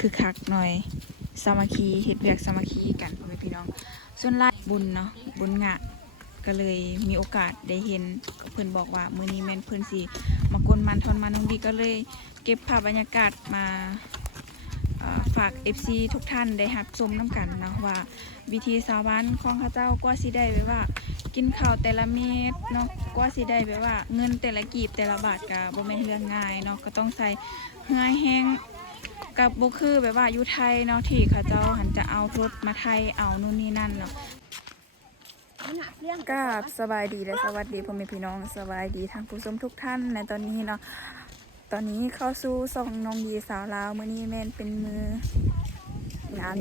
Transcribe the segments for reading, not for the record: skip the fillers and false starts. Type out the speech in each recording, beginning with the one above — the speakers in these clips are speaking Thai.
คือคักหน่อยสามัคคีเฮ็ดเวียกสามัคคีกันพ่อแม่พี่น้องส่วนหลายบุญเนาะบุญงะก็เลยมีโอกาสได้เห็นเพิ่นบอกว่ามื้อนี้แม่นเพิ่นสิมากวนมันทอนมันน้องดีก็เลยเก็บภาพบรรยากาศมาฝาก FC ทุกท่านได้รับชมน้ำกันนะว่าวิธีชาวบ้านของเขาเจ้ากว่าสิได้แบบว่ากินข้าวแต่ละเม็ดเนาะกว่าสิได้แบบว่าเงินแต่ละกีบแต่ละบาทก็บ่แม่นเรื่องง่ายเนาะก็ต้องใส่เหือแห้งกับบ่คือแบบว่าอยู่ไทยเนาะที่เขาเจ้าหันจะเอารถมาไทยเอานู่นนี่นั่นเนาะก็สบายดีและสวัสดีพ่อแม่พี่น้องสบายดีทางผู้ชมทุกท่านในตอนนี้เนาะตอนนี้เข้าสู่ส่องน้องดีสาวลาวมื้อนี้แม่นเป็นมือ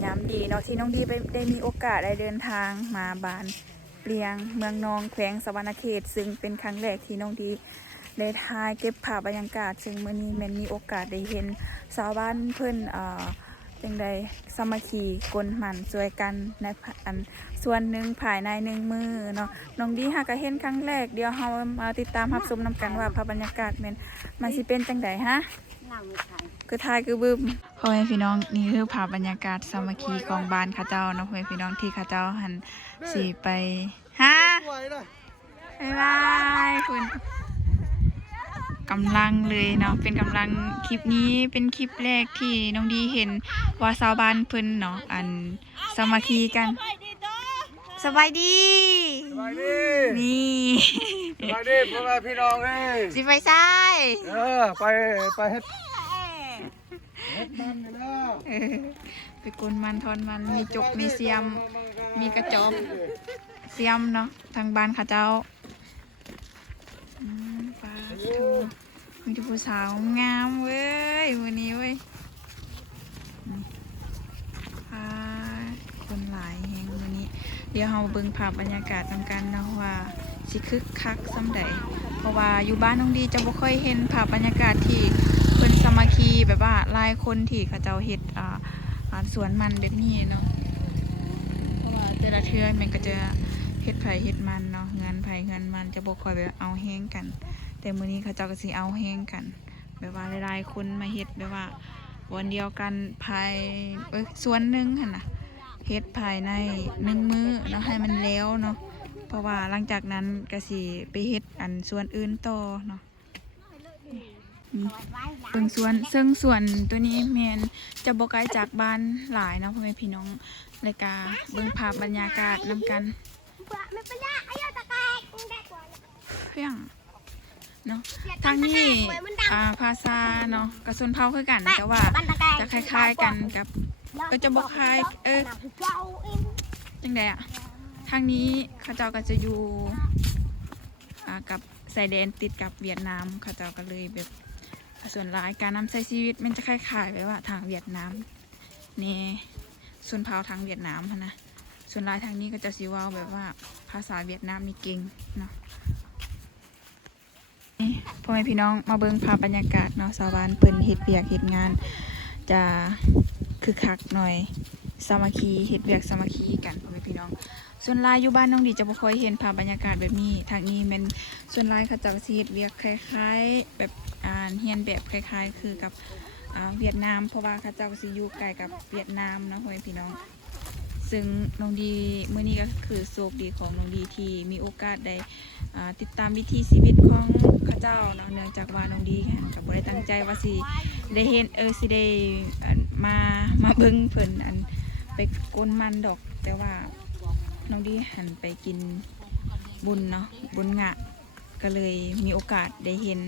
ยามดีเนาะที่น้องดีได้มีโอกาสได้เดินทางมาบ้านเปลียงเมืองนองแขวงสะวรรณเขตซึ่งเป็นครั้งแรกที่น้องดีได้ถ่ายเก็บภาพบรรยากาศซึ่งมื้อนี้แม่นมีโอกาสได้เห็นชาวบ้านเพิ่นจังใดสามัคคีกลหมั่นช่วยกันในอันส่วนหนึ่งภายในหนึ่งมือเนาะน้องดีหากก็เห็นครั้งแรกเดี๋ยวเรามาติดตามรับชมนำกันว่าภาพบรรยากาศมันสิเป็นจังใดฮะคือทายคือบึ้มพ่อแม่พี่น้องนี่คือภาพบรรยากาศสามัคคีของบ้านข้าเจ้าเนาะพ่อแม่พี่น้องที่ข้าเจ้าหันสิไปฮะบ๊ายบายคุณกำลังเลยเนาะเป็นกำลังคลิปนี้เป็นคลิปแรกที่น้องดีเห็นว่าชาวบ้านเพิ่นเนาะอันสามัคคีกันสบายดีนี่สบายดีพ่อแม่พี่น้องเอ้ยสิไปซ้ายไปเฮ็ดมันนี่แล้วไปกลมันทอนมันมีจกมีเสียมมีกระจอกเสียมเนาะทางบ้านข้าเจ้าป้ามีผู้สาวงามเว้ยวันนี้เว้ยคนหลายแห่งวันนี้เดี๋ยวเราเบิ่งภาพบรรยากาศนำกันนะว่าสิคึกคักซ้ำใดเพราะว่าอยู่บ้านน้องดีจะบ่ค่อยเห็นภาพบรรยากาศที่เพิ่นสามัคคีแบบว่าหลายคนที่เขาเจ้าเฮ็ดสวนมันแบบนี้เนาะเพราะว่าแต่ละเทื่อมันก็จะเฮ็ดไผเฮ็ดมันเนาะเงินไผเงินมันจะบ่ค่อยแบบเอาแห้งกันแต่มื้อนี้เขาเจ้าก็สิเอาแห้งกันแบบว่าหลายๆคนมาเฮ็ดแบบว่าวันเดียวกันภายสวนนึงหั่นน่ะเฮ็ดภายใน1มื้อเนาะให้มันแล้วเนาะเพราะว่าหลังจากนั้นก็สิไปเฮ็ดอันส่วนอื่นต่อเนาะเบิ่งสวนซึ่งสวนตัวนี้แม่นจะบ่ไกลจากบ้านหลายเนาะพ่อแม่พี่น้องรายการเบิ่งภาพบรรยากาศนำกันเพียงเนาะทางนี้ภาษาเนาะกระสุนเผาคือกันแต่ว่าจะคล้ายๆกันกับจะบ่คล้ายจังไดอะทางนี้เขาเจ้าก็จะอยู่กับชายแดนติดกับเวียดนามเขาเจ้าก็เลยแบบส่วนหลายการนำใช้ชีวิตมันจะคล้ายๆแบบว่าทางเวียดนามนี่ส่วนเผาทางเวียดนามนะส่วนหลายทางนี้ก็จะสิเว้าแบบว่าภาษาเวียดนามนี่เก่งเนาะพ่อแม่พี่น้องมาเบิ่งภาพบรรยากาศเนาะชาวบ้านเพิ่นเฮ็ดเวียกเฮ็ดงานจะคึกคักหน่อยสามัคคีเฮ็ดเวียกสามัคคีกันพ่อแม่พี่น้องส่วนหลายอยู่บ้านน้องดีจะบ่ค่อยเห็นภาพบรรยากาศแบบนี้ทางนี้แม่นส่วนหลายเขาจะสิเฮ็ดเวียกคล้ายๆแบบเฮียนแบบคล้ายๆคือกับเวียดนามเพราะว่าเขาเจ้าสิอยู่ใกล้กับเวียดนามเนาะพ่อแม่พี่น้องซึ่งน้องดีมื้อนี้ก็คือโชคดีของน้องดีที่มีโอกาสได้ติดตามวิถีชีวิตของข้าเจ้าเนาะเนื่องจากว่าน้องดีก็บ่ได้ตั้งใจว่าสิได้เห็นสิได้มาเบิ่งเพิ่นไปกลมันดอกแต่ว่าน้องดีหันไปกินบุญเนาะบุญงะก็เลยมีโอกาสได้เห็น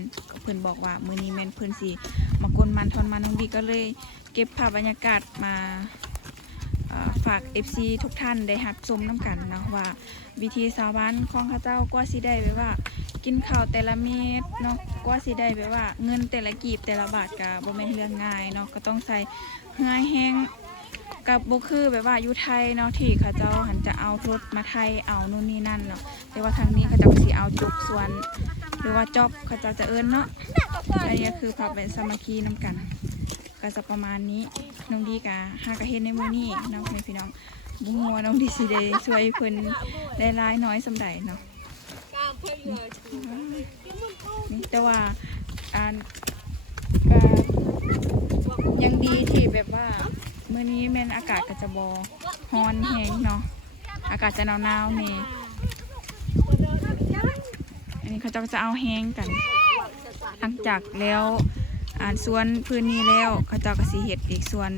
เพิ่นบอกว่ามื้อนี้แม่นเพิ่นสิมากลมันทอนมันน้องดีก็เลยเก็บภาพบรรยากาศมาฝาก FC ทุกท่านได้รับชมน้ำกันนะว่าวิธีชาวบ้านของข้าเจ้ากว่าสิได้แบบว่ากินข้าวแต่ละเม็ดเนาะกว่าสิได้แบบว่าเงินแต่ละกีบแต่ละบาทก็บ่แม่นเรื่องง่ายเนาะก็ต้องใส่เหือแห้งกับบ่คือแบบว่าอยู่ไทยเนาะที่เขาเจ้าหันจะเอารถมาไทยเอานู่นนี่นั่นเนาะแต่ว่าทางนี้เขาเจ้าสิเอาจุกส่วนหรือว่าจอบเขาเจ้าจะเอิ้นเนาะอันนี้คือภาพแบบสามัคคีนำกันก็จะประมาณนี้น้องดีกะหากะเห็นในมื้อนี้เนาะพี่น้องบุ้งหัวน้องดีสิได้ช่วยเพิ่นได้หลายน้อยสำใดเนาะนี่แต่ว่าก็ ยังดีที่แบบว่ามื้อนี้แม่นอากาศก็จะบ่ร้อนแฮงเนาะอากาศจะหนาวๆนี่อันนี้เขาจะเอาแห้งกันหลังจากแล้วสวนพื้นนี้แล้วเขาเจ้าก็สิเฮ็ดอีกส่วน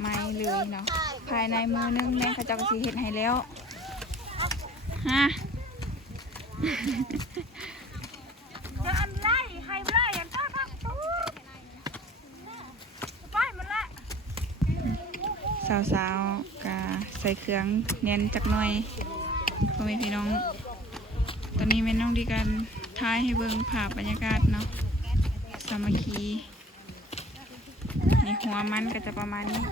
ไม้เลยเนาะภายในมือนึงแม่เขาเจ้าก็สิเฮ็ดให้แล้วฮะสาวๆก็ใส่เครื่องเน้นจักหน่อยพ่อแม่พี่น้องตอนนี้แม่น้องดีกันท้ายให้เบิ่งภาพบรรยากาศเนาะสามัคคีนี่หัวมันก็จะประมาณนี้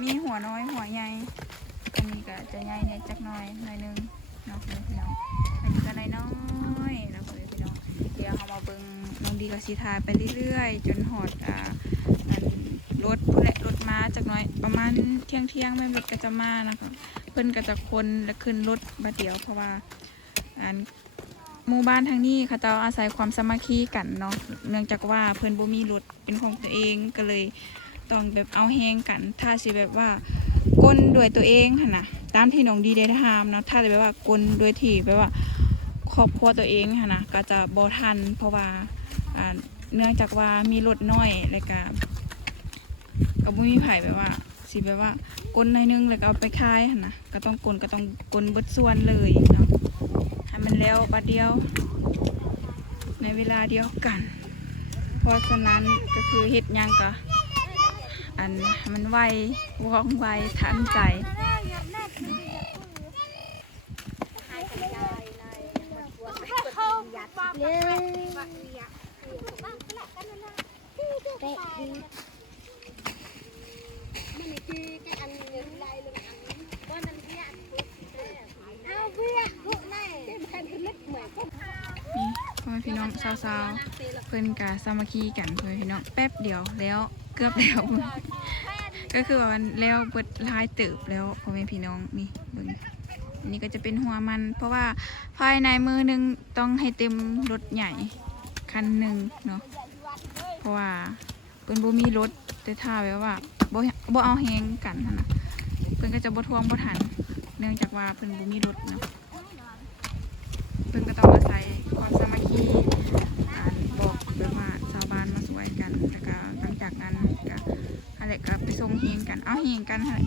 มีหัวน้อยหัวใหญ่อันนี้ก็จะใหญ่ในจักหน่อยนึงเนาะพี่น้องอันนี้ก็น้อยๆแล้วพ่อแม่พี่น้องเดี๋ยวเรามาเบิ่งน้องดีกับสีทายไปเรื่อยๆจนหอดรถผู้และรถม้าจากน้อยประมาณเที่ยงแม่รถก็จะมานะคะเพิ่นก็จะคนและขึ้นรถบัดเดียวเพราะว่าหมู่บ้านทางนี้เขาเจ้าอาศัยความสามัคคีกันเนาะเนื่องจากว่าเพิ่นบ่มีรถเป็นของตัวเองก็เลยต้องแบบเอาแฮงกันถ้าสิแบบว่ากลด้วยตัวเองหั่นน่ะตามที่น้องดีได้ทำเนาะถ้าแบบว่ากลโดยที่แบบว่าครอบครัวตัวเองหั่นน่ะก็จะบ่ทันเพราะว่าเนื่องจากว่ามีรถน้อยแล้วก็บ่มีไผแบบว่าสิแบบว่ากลหน่อยนึงแล้วก็เอาไปขายหั่นน่ะก็ต้องกลเบิดส่วนเลยเนาะให้มันแล้วบัดเดียวในเวลาเดียวกันเพราะฉะนั้นก็คือเฮ็ดหยังก็ให้มันไวว่องไวทันใจนี่พ่อแม่พี่น้องสาวๆเพิ่นกะสามัคคีกันพ่อแม่พี่น้องแป๊บเดียวแล้วเกือบแล้ว ก็คือว่ามันแล้วเบิดลายตืบแล้วพ่อแม่พี่น้องนี่เบิ่งอันนี้ก็จะเป็นหัวมันเพราะว่าภายในมือนึงต้องให้เต็มรถใหญ่คันหนึ่งเนาะเพราะว่าเพิ่นบ่มีรถแต่ถ้าแบบว่าบ่เอาแฮงกันหั่นน่ะเพิ่นก็จะบ่ทวงบ่ทันเนื่องจากว่าเพิ่นบ่มีรถเนาะเพิ่นก็ต้องอาศัยความสามัคคีบอกแบบว่าชาวบ้านมาช่วยกันแล้วก็หลังจากนั้นก็อะไรก็ไปส่งเฮงกันเอาเฮงกันอะไร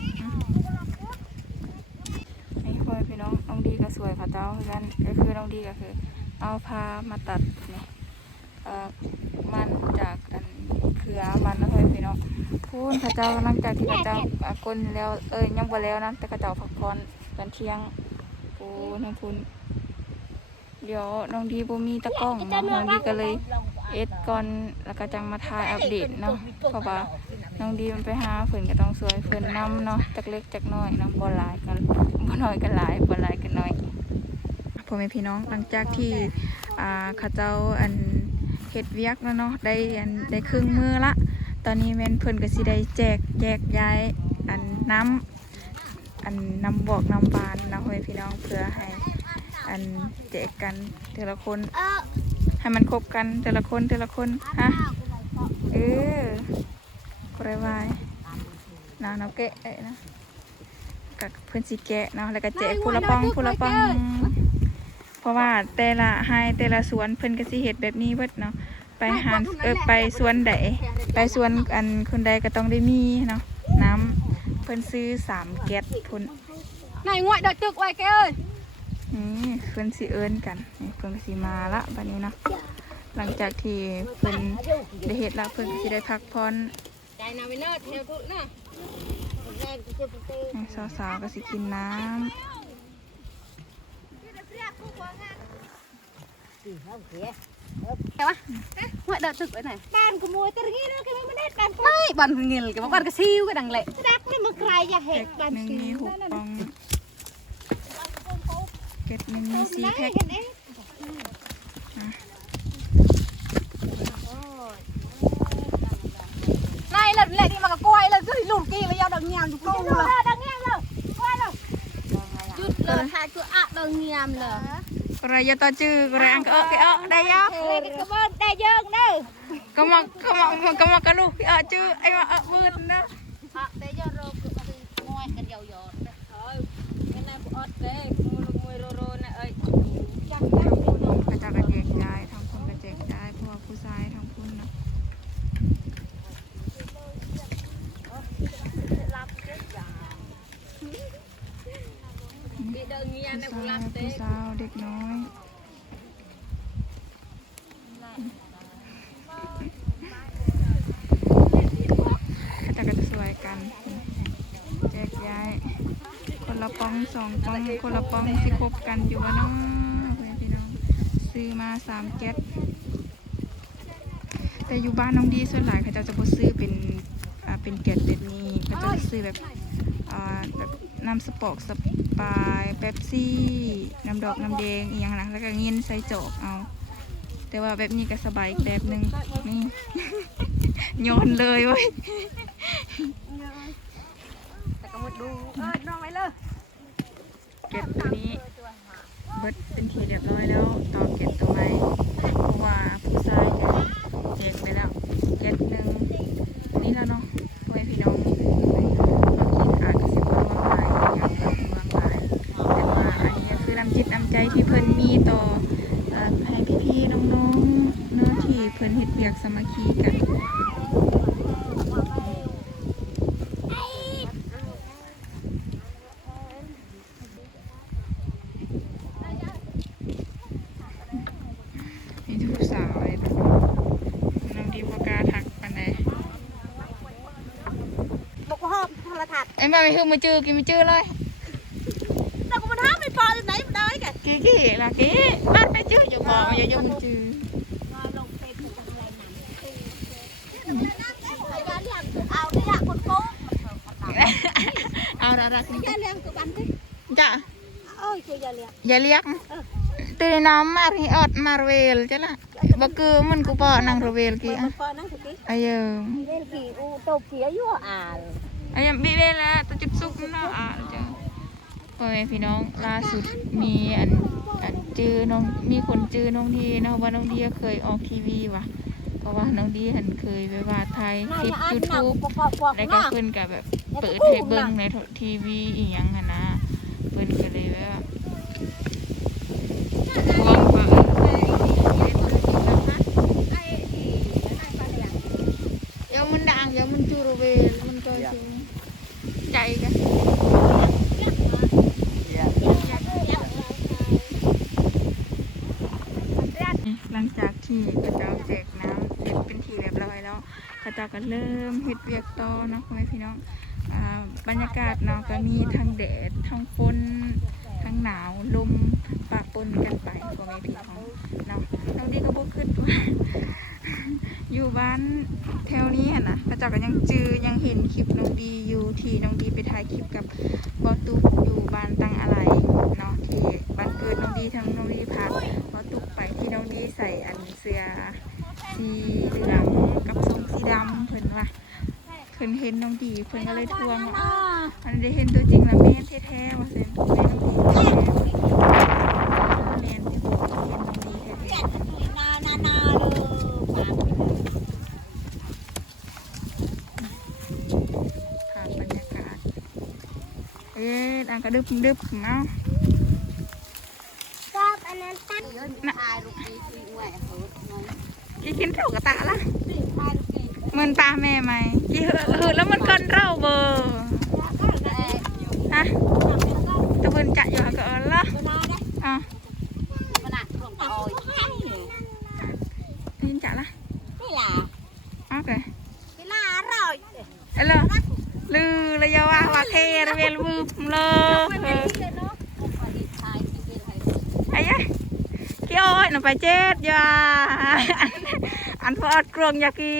ไอ้พ่อพี่น้องน้องดีก็สวยค่ะเจ้ากันก็คือน้องดีก็คือเอาพามาตัดนี่มันจากเครือมันนะพ่อพี่น้องพูนข้าเจ้าหลังจากที่ข้าเจ้ากลแล้วยังบ่แล้วนะแต่ข้าเจ้าพักผ่อนตอนเที่ยงพูนพูนเดี๋ยวน้องดีบ่มีตะกล้องเนาะน้องดีก็เลยเอ็ดก่อนแล้วก็จังมาถ่ายอัปเดตเนาะเพราะว่าน้องดีมันไปหาเพิ่นก็ต้องสวยเพิ่นนำเนาะจักเล็กจักน้อยเนาะบ่หลายกันบ่น้อยกันหลายบ่หลายกันน้อยพ่อแม่พี่น้องหลังจากที่ข้าเจ้าเฮ็ดเวียกแล้วเนาะได้ครึ่งมือละตอนนี้แม่นเพิ่นก็สิได้แจกย้ายน้ำบอกน้ำบานนะพ่อแม่พี่น้องเพื่อให้แจกกันแต่ละคนให้มันครบกันแต่ละคนฮะก็ได้ไว้นะน้ำแกะนะกับเพื่อนสีแกะเนาะแล้วก็แจกผู้ละป้องเพราะว่าแต่ละสวนเพื่อนก็สิเฮ็ดแบบนี้เบิดเนาะไปสวนใดไปสวนคนใดก็ต้องได้มีเนาะน้ำเพื่อนซื้อ3แก๊สพุ่นนายง่วยเด็กตึกไว้แกเอ้ยนี่เพื่อนสิเอิ้นกันนี่เพื่อนก็สิมาละบัดนี้เนาะหลังจากที่เพื่อนได้เฮ็ดละเพื่อนก็สิได้พักผ่อนสาวๆก็สิกินน้ำแกวะหัวเดือดตึกไปไหนบ้านขโมยตะกี้นะแกไม่ได้การไม่บ้านเงินแกบอกบ้านกระซิวก็ดังเละดักนี่มันใครจะเห็นบ้านซิวมี6ปองเก็ดนึงมี4แพ็คนายเล่นนี่มันก็กล้วยเลยก็ลูกกี้ไปยาวดังเงียมอยู่กูเลยดังเงียมเลยกล้วยเลยจุดเลยทายคืออะดังเงียมเลยกระยาต่อจื้อกระอังก็ได้ยอกเลยก็บ้านได้เยอะเด้อก ก็มาก็ลูกพี่ชื่อไอ้มามืดนะ แต่ยอดโรคือมันง่อยกันยาวๆนะเอ้ยไอ้นายผู้อดเด้มวยโรนะเอ้ยจัง ทางคุณกระจากกระเจกย้ายทางคุณกระเจกย้ายเพราะว่าผู้ชายทางคุณเนาะ รับเด้จ้าพี่เดินเงีย ผู้ ใน ชา ผู้รั ย บเด้ ผู้สาวเด็กน้อยกระจากกระสวยกันแจกย้ายคนละป้อง2ป้องคนละป้องสิคบกันอยู่วะเนาะเพื่อนพี่น้องซื้อมา3แก๊สแต่อยู่บ้านน้องดีส่วนหลายเขาจะบ่ซื้อเป็นแก๊สแบบนี้เขาจะซื้อแบบแบบน้ำสปอกสปายเป๊ปซี่น้ำดอกน้ำแดงอีกอย่างนะแล้วก็เงินใส่จอกเอาแต่ว่าแบบนี้ก็สบายอีกแบบหนึงนี่ โยนเลยเว้ย แต่ก็มาดูน้องไว้เลย เก็บตัวนี้เบิดเป็นทีเรียบร้อยแล้วต่อเก็บตัวใหม่เพราะว่าผู้ชายเนี่ยเจ็บไปแล้วเก็บหนึ่งนี่แล้วเนาะพ่อแม่พี่น้องบางทีอาจจะสิบว่าหลายอย่างแบบเมืองหลายแต่ว่าอันนี้คือน้ำจิตน้ำใจที่เพิ่นมีต่อให้พี่ๆน้องๆเนาะที่เพิ่นเฮ็ดเวียกสามัคคีกันนี่ทุกสาวเลยนะน้องดีบ่กล้าทักปานใด บอกว่าโทรทัศน์ ไอ้บ้าไม่คือมาจื้อกินไม่จื้อเลย แต่ก็มาถามไม่พอที่ไหนมันได้กัน กี่ละกี่บ้านไปจื้ออยู่บ่อย่ายกมันจื้อ ลงเฟซบุ๊กอะไรนั่นไอ้บ้านเลี้ยงเอาได้ละคนโก้ เอาละรักนี่ ยาเลี้ยงตัวกันดิ จ้ะ เอ้ยช่วยยาเลี้ยง อย่าเรียกตื่นน้ำมาที่อดมาเวลจ้ะล่ะบ่คือมันกูบ่นางเวลกี่ เปิดนั่งสิ อายุ เล่นกี่อูโตเกียอยู่อ่าน อายุบิเวลแล้วตัวจุดสุกเนาะจ้ะพ่อแม่พี่น้องล่าสุดมีอันจื้อน้องมีคนจื้อน้องดีนะว่าน้องดีเคยออกทีวีว่ะเพราะว่าน้องดีหันเคยไปว่าไทยคลิป YouTube แล้วก็เพิ่นก็แบบเปิดให้เบิ่งในทีวีอีหยังหั่นนะเพิ่นก็เลยแบบหวังว่าเดี๋ยวมันดังเดี๋ยวมันจูรเวลมันก็สิใจกันหลังจากที่กระเจ้าแจกน้ำเสร็จเป็นทีเรียบร้อยแล้วกระเจ้าก็เริ่มเฮ็ดเวียกต่อเนาะพ่อแม่พี่น้องบรรยากาศเนาะก็มีทั้งแดดทั้งฝนทั้งหนาวลมปะปนกันไปพ่อแม่พี่น้องเนาะน้องดีก็บ่คิดว่า อยู่บ้านแถวนี้หั่นนะกระเจ้าก็ยังยังเห็นคลิปน้องดีอยู่ที่น้องดีไปถ่ายคลิปกับบอตุกอยู่บ้านตั้งอะไรเนาะที่บ้านเกิดน้องดีทั้งน้องดีพาบอตุกไปที่น้องดีใส่อันเสื้อสีเหลืองกับทรงสีดำเพิ่นว่าเพิ่นเห็นน้องดีเพิ่นก็เลยทวงว่าอันได้เห็นตัวจริงแล้วแม่นแท้ๆว่าซั่นแม่น้องดีแท้แม่นที่บอกเห็นน้องดีแท้ๆ ค่ะบรรยากาศดังกระดึบเนาะ ก็อันนั้นตั้งเยอะทายลูกดีคุยแหวกเฮ้ย กินเท่ากระตะละ นี่ทายลูกดี มันปลาแม่ไหมกี่เหอะแล้วมันก้อนเราเบอร์ฮะตะเบินจะอยู่ก็เออละอ๋อ มันหนักหลวงตาอ้อย นี่จะละ นี่ล่ะ โอเค นี่ล่ะอร่อย เออเลยลือเลยว่าเทระเวลวืบเลยไอ้ยะกี่อ้อยหนูไปเจ็ดยาอันพอดกรวงยากี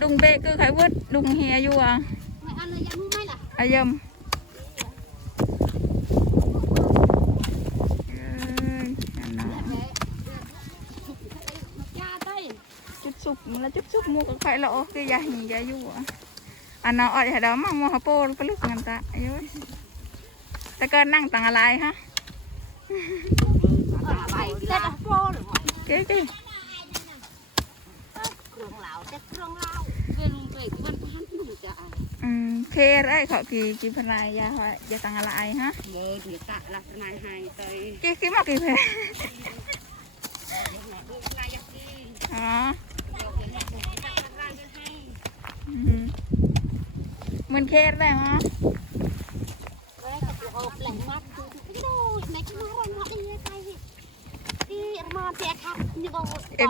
ดุงเบะคือไข่วุดดุงเฮียอยู่อ่ะอายมจุดสุกมันจุดสุกมูกับไข่ละโอคือยาหียาอยู่อ่ะอันน่ะอดให้ดาวมั่งมัวฮาโปลก็ลึกเงินตาอายุแต่ก็นั่งต่างอะไรฮะ ไปเล่นโปรหรือ เก๋ เครื่องเหลาเจ็ดเครื่องเหลาเวลุงเปิดวันพันหนึ่งจะ เคอะไรเขากี่พนายยาหอยยาตังอะไรฮะ เมื่อเดี๋ยวกะละนายหายไป กี่มากี่เพอ๋อมันเคสได้ฮะ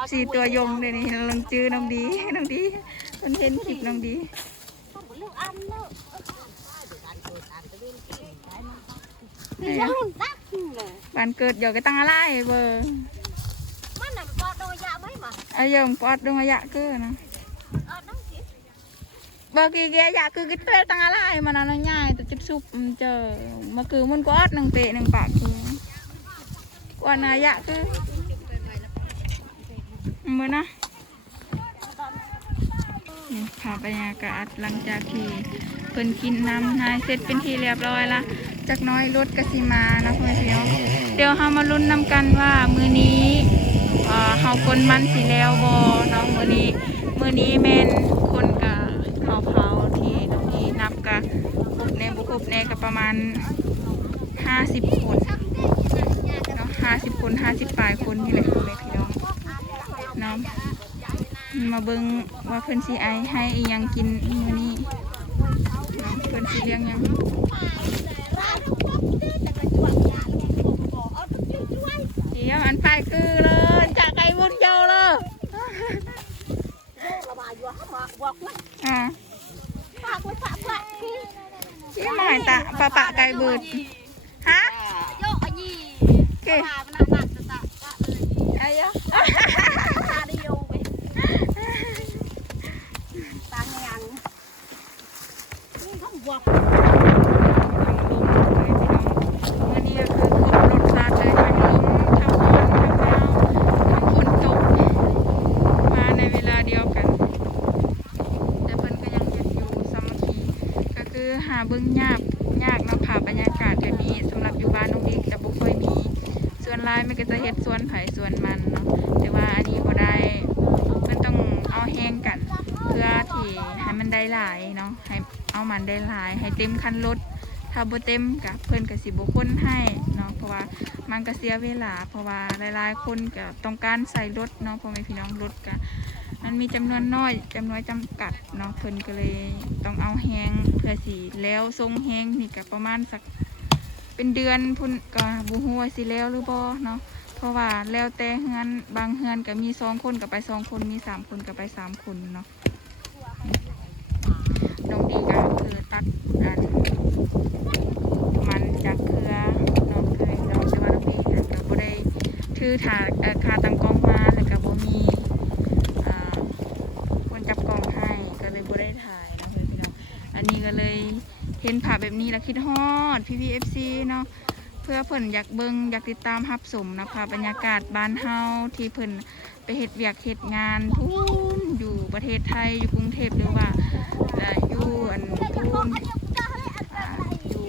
FC ตัวยงเลยนี่ลองจื้อน้องดีมันเห็นคลิปน้องดีบ้านเกิดอยู่ก็ตั้งอะไรเบอร์อายุปอดดงอายะคือนะบางทีแกอยากคือกิเตตั้งอะไรมันเอาง่ายแต่จิบซุปเจอมาคือมันก็อดหนึ่งเตะหนึ่งปากคือกว่านายะคือมือนะนี่ภาพบรรยากาศหลังจากที่เพิ่นกินน้ำนายเสร็จเป็นที่เรียบร้อยละจากน้อยรถกสิมานะเพื่อนพี่น้องเดี๋ยวเรามาลุ้นนำกันว่ามือนี้เฮาคนมันสีแล้วบ่น้องมือนี้แม่นคนกับเผาที่น้องที่นับกับครบในบุคคบในกับประมาณ50 คนเนาะ50 คน50 ปลายคนนี่แหละเลยพี่น้องเนาะมาเบิ่งว่าเพิ่นสิไอให้อีหยังกินมื้อนี้เนาะเพิ่นสิเลี้ยงหยังเดี๋ยวอันไปคือเลยจากไก่บุญเจ้าเลยที่หมายตะปะไก่บืดฮะเก๋ayoหาเบิ่งยากเนาะค่ะบรรยากาศแบบนี้สำหรับอยู่บ้านน้องดีจะบ่ค่อยมีส่วนลายมันก็จะเฮ็ดส่วนไผ่ส่วนมันเนาะแต่ว่าอันนี้บ่ได้เพิ่นต้องเอาแห้งกันเพื่อที่ให้มันได้หลายเนาะให้เอามันได้หลายให้เต็มคันรถถ้าบ่เต็มก็เพิ่นก็สิบ่คนให้เนาะเพราะว่ามันก็เสียเวลาเพราะว่าหลายๆคนก็ต้องการใส่รถเนาะพ่อแม่พี่น้องรถก็มันมีจำนวนน้อยจำกัดเนาะเพิ่นก็เลยต้องเอาแห้งเพื่อสิแล้วทรงแห้งนี่ก็ประมาณสักเป็นเดือนพุ่นก็บ่ฮู้ว่าสิแล้วหรือบ่เนาะเพราะว่าแล้วแต่เฮือนบางเฮือนก็มี2 คนก็ไป2 คนมี3 คนก็ไป3 คนเนาะน้องดีก็คือตัดมันจากเครือเนาะเคยเราแต่ว่าน้องดีก็บ่ได้ถือถ่าคาตั้งกล้องมาแล้วก็บ่มีจับกล่องให้ก็เลยบ่ได้ถ่ายนะพี่น้องอันนี้ก็เลยเห็นภาพแบบนี้แล้วคิดฮอดPPFC เนาะเพื่อเพิ่นอยากเบิ่งอยากติดตามรับชมนะคะบรรยากาศบ้านเฮาที่เพิ่นไปเฮ็ดเวียกเฮ็ดงานพูนอยู่ประเทศไทยอยู่กรุงเทพหรือว่าอยู่พูนอยู่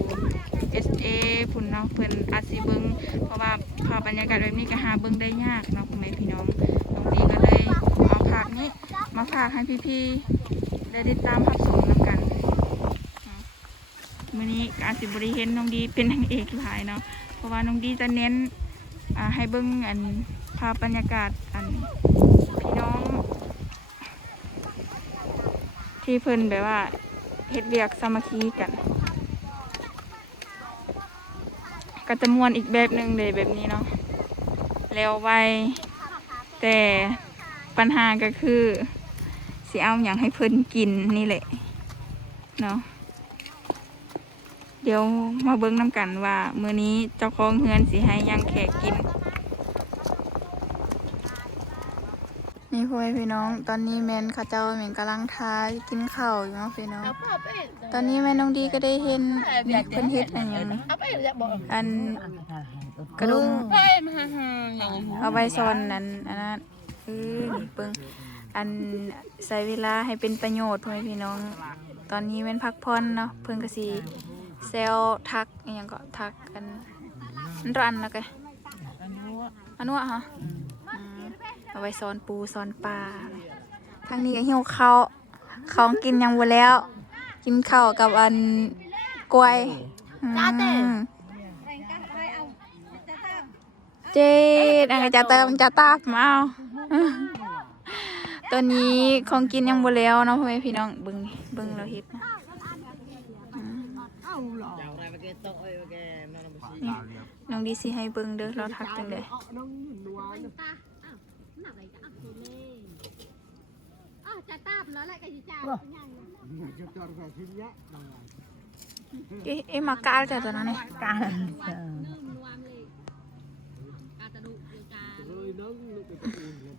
SA พุ่นเนาะเพิ่นอาจสิเบิ่งเพราะว่าภาพบรรยากาศแบบนี้ก็หาเบิ่งได้ยากเนาะพ่อแม่พี่น้องตรงนี้ก็เลยเอาภาพนี้มาฝากให้พี่ๆได้ติดตามรับชมนำกันมื้อนี้การสิบริเห็นน้องดีเป็นนางเอกหลายเนาะเพราะว่าน้องดีจะเน้นให้เบิ่งภาพบรรยากาศพี่น้องที่เพิ่นแบบว่าเฮ็ดเวียกสามัคคีกันก็จะม่วนอีกแบบหนึ่งเลยแบบนี้เนาะแล้วไวแต่ปัญหาก็คือสิเอาอย่างให้เพิ่นกินนี่แหละเนาะเดี๋ยวมาเบิ่งน้ำกันว่ามื้อนี้เจ้าของเฮือนสิให้ยังแขกกินนี่พ่อแม่พี่น้องตอนนี้แม่นข้าเจ้าแม่นกำลังทากินข้าวอยู่เนาะพี่น้องตอนนี้แม่น้องดีก็ได้เห็นเพิ่นเฮ็ดอันหยังอันกระดุมเอาไว้ซ่อนนั้นอันนั้นเบิ่งอันใช้เวลาให้เป็นประโยชน์พ่อแม่พี่น้องตอนนี้แม่นพักผ่อนเนาะเพิ่นก็สิเซลทักอหยังก็ทักกันรันแล้วก็ อันนู้นฮะเอาไว้ซ้อนปูซ้อนปลาทางนี้ก็หิวข้าวของกินยังบ่แล้ว กินข้าวกับอันกล้วยเจ๊อันก็จะเติมจะตาบมาเอาตัวนี้ของกินยังบ่แล้วเนาะพ่อแม่พี่น้องเบิ่งเราเฮ็ดนะนี่น้องดีสิให้เบิ่งเด้อเราทักจังได๋ จะตาบแล้วแหละก็จะจ่าย เอ๊ะมากาลจ้ะตัวนั้นนี่กาล